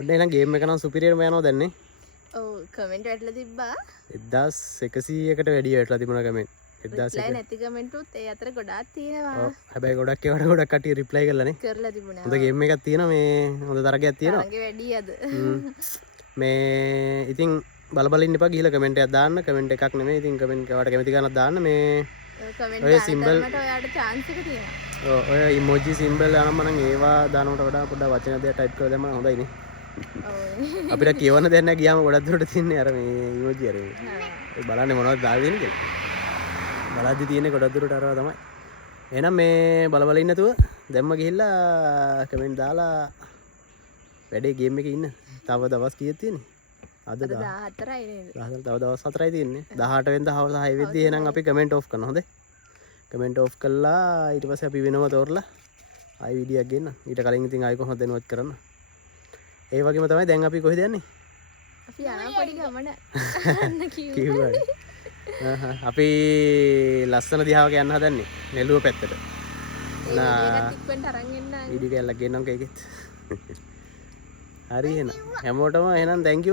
ඔන්න එහෙනම් ගේම් එක නම් සුපිරියර්ම යනවා දැන් නේ. ඔව් කමෙන්ට් වැටලා තිබ්බා. 1100කට වැඩි වැටලා තිබුණා කමෙන්ට්. 1000 රිප්ලයි නැති කමෙන්ට්ුත් ඒ අතර ගොඩාක් තියෙනවා. ඔව් හැබැයි ගොඩක් ඒවට ගොඩක් කට්ටිය රිප්ලයි කරලා නේ. කරලා තිබුණා. හොඳ ගේම් එකක් තියෙනවා මේ හොඳ තරගයක් තියෙනවා. තරගේ වැඩි අද. මේ ඉතින් බල ඉන්න එපා ගිහලා කමෙන්ට් එකක් දාන්න. කමෙන්ට් එකක් නෙමෙයි ඉතින් කමෙන්ට් ඔයාලට කැමති ගානක් දාන්න මේ කමෙන්ට් ඔය දාන්න symbol තරමට ඔයාලට chance එක තියෙනවා. ඔව් ඔය ඉමෝජි සිම්බල් දානම නම් ඒවා දානකට වඩා පොඩ්ඩක් වචන දෙයක් ටයිප් කරලා දැම්මම හොඳයි නේ. ඔව්. අපිට කියවන්න දෙයක් නැහැ ගියාම ගොඩක් දුරට තියන්නේ අර මේ ඉමෝජි අර ඒ බලන්නේ මොනවද දාලා දෙන්නේ කියලා. බලද්දි තියෙන්නේ ගොඩක් දුරට අරවා තමයි. එහෙනම් මේ බල ඉන්න නැතුව දැම්ම ගිහිල්ලා කමෙන්ට් දාලා වැඩේ ගේම් එකේ ඉන්න. තව දවස් කීයක් තියෙන්නේ? අද 14යි නේද? තව දවස් 4යි තියෙන්නේ. 18 වෙනිදා හවස 6 වෙද්දී එහෙනම් අපි කමෙන්ට් ඔෆ් කරනවා. හොඳේ. කමෙන්ට් ඔෆ් කළා ඊට පස්සේ අපි වෙනම තෝරලා ආයි වීඩියෝ එකක් ගෙන්න. ඊට කලින් ඉතින් ආයි කොහොමද දැනුවත් කරන්න. ඒ වගේම තමයි දැන් අපි කොහෙද යන්නේ? අපි යනවා පොඩි ගමන. අන්න කිව්වා. අපි ලස්සන දිහාවක යන්න හදන්නේ. නෙළුව පැත්තට. ඒකට ඉක්මනට අරන් එන්න. වීඩියෝ එකක් ගෙන්නම්කෝ ඒකෙත්. හරි එහෙනම් හැමෝටම එහෙනම් thank you